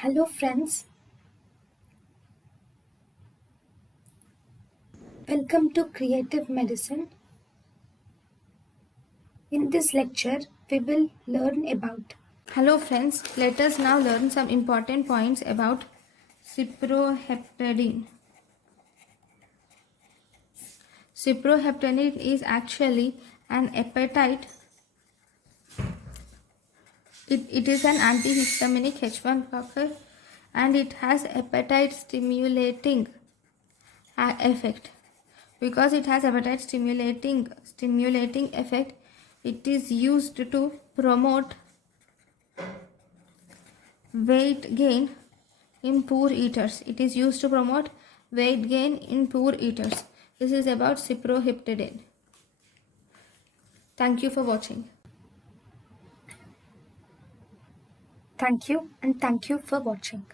Hello friends, welcome to Creative Medicine. In this lecture, we will learn about. Hello friends, let us now learn some important points about cyproheptadine. Cyproheptadine is actually an appetite. It is an antihistaminic H1 blocker and it has appetite stimulating effect. Because it has appetite stimulating effect, it is used to promote weight gain in poor eaters. It is used to promote weight gain in poor eaters. This is about cyproheptadine. Thank you for watching. Thank you and thank you for watching.